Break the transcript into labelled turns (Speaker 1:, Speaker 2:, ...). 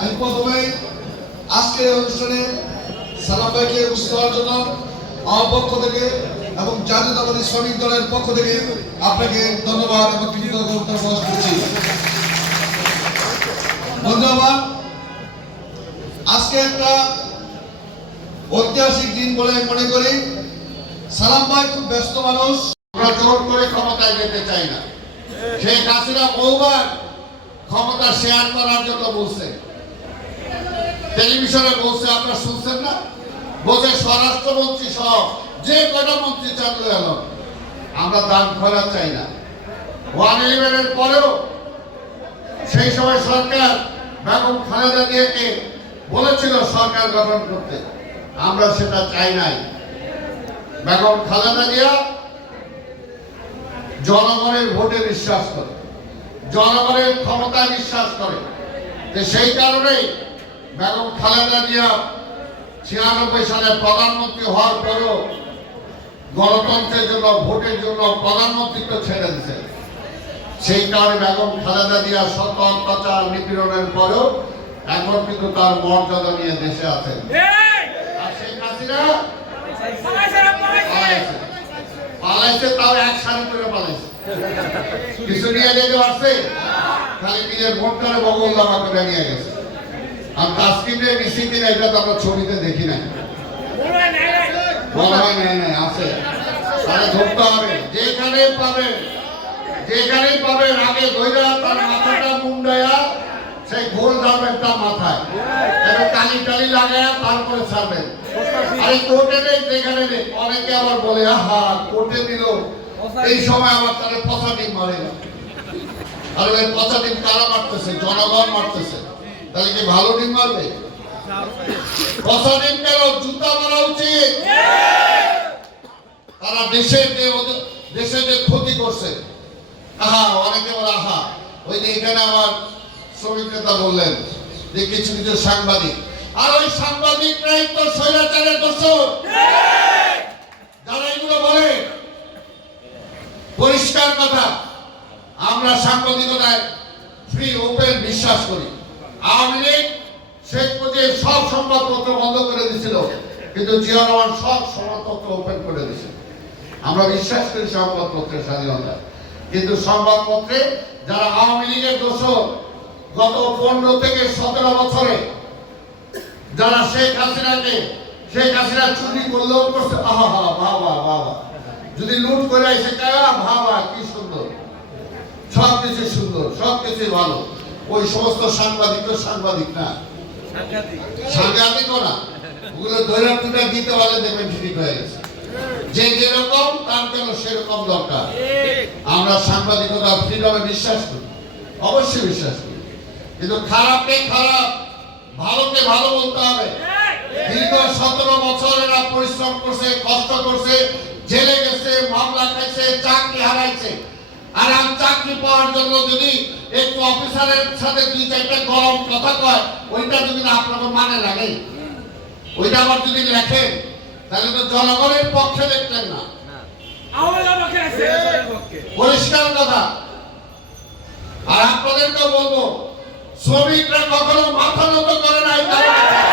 Speaker 1: আমি প্রথমে আজকের অনুষ্ঠানে সালাম ভাইকে উপস্থিত হওয়ার জন্য আমার পক্ষ থেকে এবং জাতীয়তাবাদী শ্রমিক দলের পক্ষ থেকে আপনাকে ধন্যবাদ এবং কৃতজ্ঞতা প্রকাশ করছি। ধন্যবাদ। আজকে একটা ঐতিহাসিক দিন বলে মনে করি। সালাম ভাই খুব ব্যস্ত মানুষ।
Speaker 2: আমরা জোর করে ক্ষমতায় যেতে চাই না। শেখ হাসিনা বহুবার ক্ষমতা শেয়ার করার জন্য বলছে। টেলিভিশনে বলছে, আপনারা শুনছেন না? বলছে, স্বরাষ্ট্রমন্ত্রী সহ যে কটা মন্ত্রী চালু গেল আমরা দান খরা চাই না। ওয়ান ইলেভেনের পরেও সেই সময় সরকার বেগম খালেদা জিয়াকে বলেছিল সরকার গঠন করতে। আমরা সেটা চাই নাই। বেগম খালেদা জিয়া জনগণের ভোটে বিশ্বাস করে। জনগণের ক্ষমতায় বিশ্বাস করে যে সেই কারণেই বেগম খালেদা জিয়া ছিয়ানব্বই সালে প্রধানমন্ত্রী হওয়ার পরেও গণতন্ত্রের জন্য ভোটের জন্য প্রধানমন্ত্রীত্ব ছেড়ে দিচ্ছে সেই কারণে বেগম খালেদা জিয়া শত অত্যাচার নিপীড়নের পরেও এখন কিন্তু তার মর্যাদা নিয়ে দেশে আছেন। আর শেখ হাসিনা? পালাইছে পালাইছে। তাও এক সারি করে পালাইছে। কিছু নিয়ে যেতে পারছে? খালি নিজের ভোটটারে বগল দামা করে গেছে। আর তাস্কিনে নিশি কিনা, এটা তো আমরা ছবিতে দেখি নাই। আছে। তাহলে ধরতে হবে। যেখানে পাবে, যেখানেই পাবে আগে ধৈরা তার মাথাটা মুন্ডায়া, সেই গোল ধরবেন তার মাথায়। এবং কালি টালি লাগায়া তারপরে ছাড়বেন। আরে কোর্টে নেই যেখানে নেই অনেকে আবার বলে, আহা, কোর্টে দিল। এই সময় তারা মারে না। আর ওই মারতেছে? জনগণ মারতেছে। তাহলে কি ভালো মারবে? কেন? জুতা মারা উচিত। তারা দেশের যে দেশের যে ক্ষতি করছে। আহা, অনেকে বলে, আহা। ওই যে এখানে আমার শ্রমিক নেতা বললেন যে কিছু কিছু সাংবাদিক। আর ওই সাংবাদিকরাই তো স্বৈরাচারের দোষর যারা এগুলো বলে পরিষ্কার কথা, আমরা সাংবাদিকতায় ফ্রি ওপেন বিশ্বাস করি। আওয়ামী লীগ শেখ মুজিব সব সংবাদপত্র বন্ধ করে দিয়েছিল কিন্তু জিয়া রহমান সব সংবাদপত্র ওপেন করে দিয়েছিল আমরা বিশ্বাস করি সংবাদপত্রের স্বাধীনতা। কিন্তু সংবাদপত্রে যারা আওয়ামী লীগের দোষর, গত পনেরো থেকে সতেরো বছরে যারা শেখ হাসিনাকে, শেখ হাসিনা চুরি করলেও করছে, আহা হা বাবা বাবা। যদি লুট করে এসে কারা? ভাবা কি সুন্দর? সব কিছু সুন্দর সব কিছু ভালো। ওই সমস্ত সাংবাদিক তো সাংবাদিক না। সাংঘাতিকও না। ওগুলো ধরে টুটা দিতে পারলে দেখবেন ঠিক হয়ে গেছে। যে যেরকম তার জন্য সেরকম দরকার। আমরা সাংবাদিকতা ফ্রিডমে বিশ্বাস করি। অবশ্যই বিশ্বাস করি। কিন্তু খারাপকে খারাপ ভালোকে ভালো বলতে হবে। দীর্ঘ সতেরো বছর পরিশ্রম করছে কষ্ট করছে জেলে গেছে মামলা খাইছে চাকরি হারাইছে। আর আমি চাকরি পাওয়ার জন্য যদি একটু অফিসারের সাথে দুই চারটা গরম কথা কয় ওইটা যদি না আপনাকে মানে লাগে। ওইটা আবার যদি লেখেন তাহলে তো জনগণের পক্ষে লিখলেন না। পরিষ্কার কথা। আর আপনাদেরকে বলব শ্রমিকরা কখনো মাথা নত করে নাই তারা